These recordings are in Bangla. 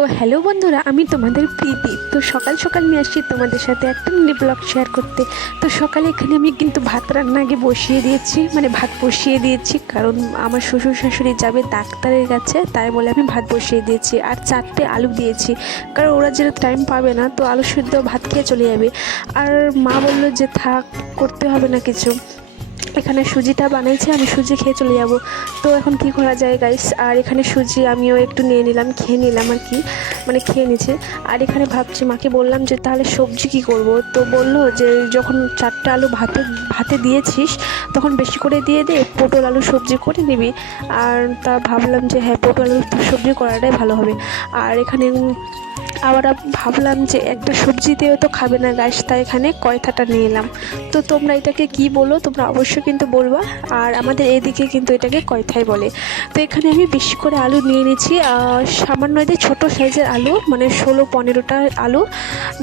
তো হ্যালো বন্ধুরা, আমি তোমাদের প্রীতি। তো সকাল সকাল নিয়ে আসছি তোমাদের সাথে একটা মিনি ব্লগ শেয়ার করতে। তো সকালে এখানে আমি কিন্তু ভাত রান্না আগে বসিয়ে দিয়েছি, মানে ভাত বসিয়ে দিয়েছি, কারণ আমার শ্বশুর শাশুড়ি যাবে ডাক্তারের কাছে, তাই বলে আমি ভাত বসিয়ে দিয়েছি। আর 4টে আলু দিয়েছি, কারণ ওরা যেটা টাইম পাবে না, তো আলু সিদ্ধ ভাত খেয়ে চলে যাবে। আর মা বললো যে থাক, করতে হবে না কিছু, এখানে সুজিটা বানাইছে, আমি সুজি খেয়ে চলে যাব। তো এখন কি করা যায় গাইস। আর এখানে সুজি আমিও একটু নিয়ে নিলাম, খেয়ে নিলাম আর কি, মানে খেয়ে নিচ্ছে। আর এখানে ভাবছি, মাকে বললাম যে তাহলে সবজি কি করব। তো বললো যে যখন 4টে আলু ভাতে দিয়েছিস তখন বেশি করে দিয়ে দে, পটল আলু সবজি করে নিবি। আর তা ভাবলাম যে হ্যাঁ, পটল আলু সবজি করাটাই ভালো হবে। আর এখানে আবার ভাবলাম যে একটা সবজি দিয়েও তো খাবে না গাইস, তাই এখানে কয়থাটা নিয়ে এলাম। তো তোমরা এটাকে কি বলো, তোমরা অবশ্যই কিন্তু বলবা। আর আমাদের এদিকে কিন্তু এটাকে কয়থাই বলে। তো এখানে আমি বেশি করে আলু নিয়ে নিয়েছি, সামান্য এদের ছোটো সাইজের আলু, মানে 16-15টা আলু।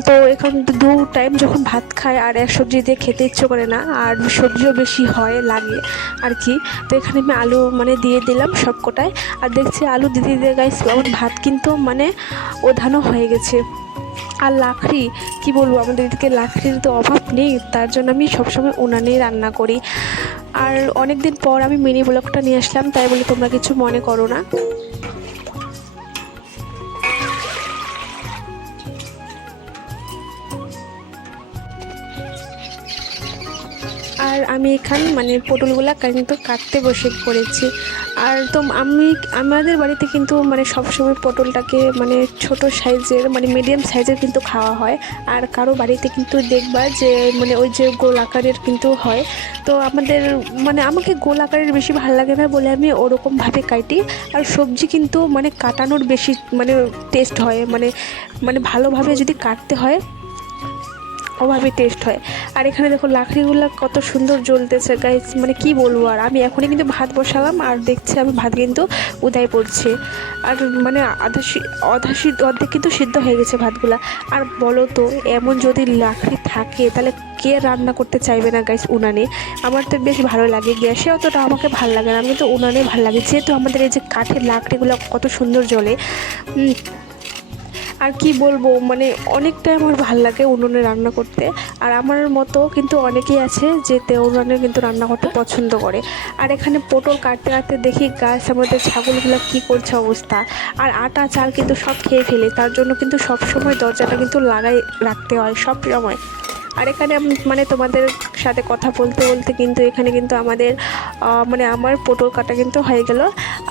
তো এখন 2 টাইম যখন ভাত খায় আর এক সবজি দিয়ে খেতে ইচ্ছে করে না, আর সবজিও বেশি হয় লাগে আর কি। তো এখানে আমি আলু মানে দিয়ে দিলাম সব কটায়। আর দেখছি আলু দিতে দিতে গাইস আমার ভাত কিন্তু মানে ওধানো হয়ে গেছে। আর লাকড়ি কি বলবো, আমাদের এদিকে লাকড়ির তো অভাব নেই, তার জন্য আমি সবসময় উনানেই রান্না করি। আর অনেক দিন পর আমি মিনি ব্লগটা নিয়ে আসলাম, তাই বলে তোমরা কিছু মনে করো না। আর আমি এখানে মানে পটলগুলা কিন্তু কাটতে বসে পড়েছি। আর তো আমাদের বাড়িতে কিন্তু মানে সবসময় পটলটাকে মানে ছোট সাইজের, মানে মিডিয়াম সাইজের কিন্তু খাওয়া হয়। আর কারো বাড়িতে কিন্তু দেখবা যে মানে ওই যে গোল আকারের কিন্তু হয়। তো আমাদের মানে আমাকে গোল আকারের বেশি ভালো লাগে না বলে আমি ওরকমভাবে কাটি। আর সবজি কিন্তু মানে কাটানোর বেশি মানে টেস্ট হয়, মানে মানে ভালোভাবে যদি কাটতে হয় ওভাবে টেস্ট হয়। আর এখানে দেখো লাকড়িগুলো কত সুন্দর জ্বলতেছে গাইস, মানে কি বলবো। আর আমি এখনই কিন্তু ভাত বসালাম, আর দেখছি আমি ভাত কিন্তু উদাই পড়ছে। আর মানে অর্ধেক কিন্তু সিদ্ধ হয়ে গেছে ভাতগুলা। আর বলো তো, এমন যদি লাকড়ি থাকে তাহলে কে রান্না করতে চাইবে না গাইস উনানে। আমার তো বেশ ভালো লাগে, গ্যাসে অতটা আমাকে ভালো লাগে না, আমি তো উনানে ভালো লাগে, যেহেতু আমাদের এই যে কাঠের লাকড়িগুলো কত সুন্দর জ্বলে। আর কি বলবো, মানে অনেকটাই আমার ভালো লাগে উনুনে রান্না করতে। আর আমার মতো কিন্তু অনেকেই আছে যে উনুনে কিন্তু রান্না করতে পছন্দ করে। আর এখানে পটল কাটতে কাটতে দেখি গাছ আমাদের ছাগলগুলো কি করছে অবস্থা। আর আটা চাল কিন্তু সব খেয়ে ফেলে, তার জন্য কিন্তু সব সময় দরজাটা কিন্তু লাগাই রাখতে হয় সব সময়। আর এখানে মানে তোমাদের সাথে কথা বলতে বলতে কিন্তু এখানে কিন্তু আমাদের মানে আমার পটল কাটা কিন্তু হয়ে গেল।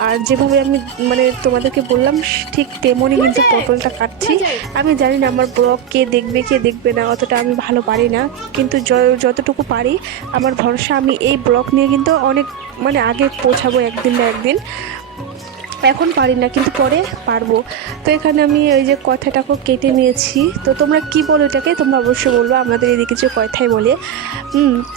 আর যেভাবে আমি মানে তোমাদেরকে বললাম ঠিক তেমনই কিন্তু পটলটা কাটছি। আমি জানি না আমার ব্লগ কে দেখবে না, অতটা আমি ভালো পারি না, কিন্তু যতটুকু পারি আমার ভরসা, আমি এই ব্লগ নিয়ে কিন্তু অনেক মানে আগে পৌঁছাবো একদিন না একদিন। এখন পারি না, কিন্তু পরে পারবো। তো এখানে আমি ওই যে কথাটাকে কেটে নিয়েছি। তো তোমরা কি বলো এটাকে, তোমরা অবশ্যই বলবো, আমাদের এদিকে যে কথাই বলে।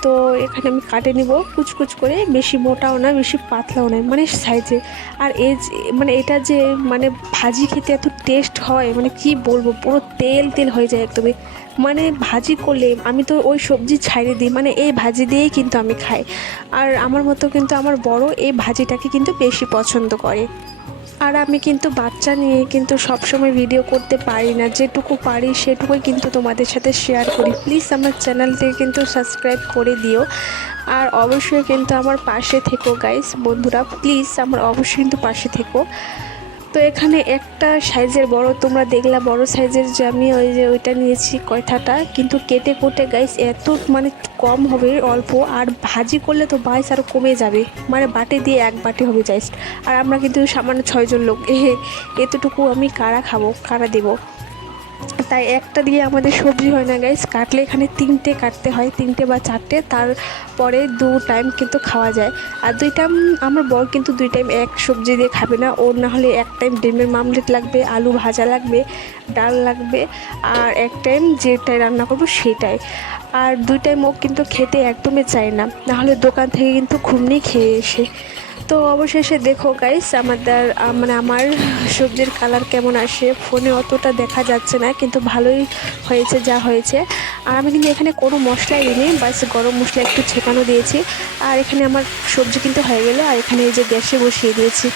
তো এখানে আমি কাটে নিব কুচকুচ করে, বেশি মোটাও না বেশি পাতলাও নয়, মানে সাইজে। আর এই মানে এটা যে মানে ভাজি খেতে এত টেস্ট হয়, মানে কি বলবো, পুরো তেল তেল হয়ে যায় একদমই। মানে ভাজি করলে আমি তো ওই সবজি ছাইড়ে দিই, মানে এই ভাজি দিয়েই কিন্তু আমি খাই। আর আমার মতো কিন্তু আমার বড় এই ভাজিটাকে কিন্তু বেশি পছন্দ করে। আর আমি কিন্তু বাচ্চা নিয়ে কিন্তু সবসময় ভিডিও করতে পারি না, যেটুকু পারি সেটুকুই কিন্তু তোমাদের সাথে শেয়ার করি। প্লিজ আমার চ্যানেলটিকে কিন্তু সাবস্ক্রাইব করে দিও। আর অবশ্যই কিন্তু আমার পাশে থেকো গাইস, বন্ধুরা প্লিজ আমার অবশ্যই কিন্তু পাশে থেকো। তো এখানে একটা সাইজের বড়, তোমরা দেখলা বড় সাইজের যে আমি ওই যে ওইটা নিয়েছি কয়থাটা, কিন্তু কেটে কোটে গাইস এত মানে কম হবে অল্প, আর ভাজি করলে তো বাইস আরও কমে যাবে, মানে বাটি দিয়ে 1 বাটি হবে জাস্ট। আর আমরা কিন্তু সামান্য 6 জন লোক, এতটুকু আমি কারা খাবো, কারা দেবো। তাই একটা দিয়ে আমাদের সবজি হয় না গাইস, কাটলে এখানে 3টে কাটতে হয়, 3টে বা 4টে, তারপরে 2 টাইম কিন্তু খাওয়া যায়। আর 2 টাইম আমার বর কিন্তু 2 টাইম এক সবজি দিয়ে খাবে না, ওর না হলে 1 টাইম ডিমের মামলেট লাগবে, আলু ভাজা লাগবে, ডাল লাগবে, আর 1 টাইম যেটাই রান্না করবো সেটাই। আর 2 টাইম ও কিন্তু খেতে একদমই চায় না, নাহলে দোকান থেকে কিন্তু ঘুমনি খেয়ে এসে। তো অবশেষে দেখো গাইস আমাদের মানে আমার সবজির কালার কেমন আসে, ফোনে অতটা দেখা যাচ্ছে না, কিন্তু ভালোই হয়েছে যা হয়েছে। আর আমি কিন্তু এখানে কোনো মশলাই দিইনি, বাস গরম মশলা একটু ছেঁকানো দিয়েছি। আর এখানে আমার সবজি কিন্তু হয়ে গেল, আর এখানে এই যে গ্যাসে বসিয়ে দিয়েছি।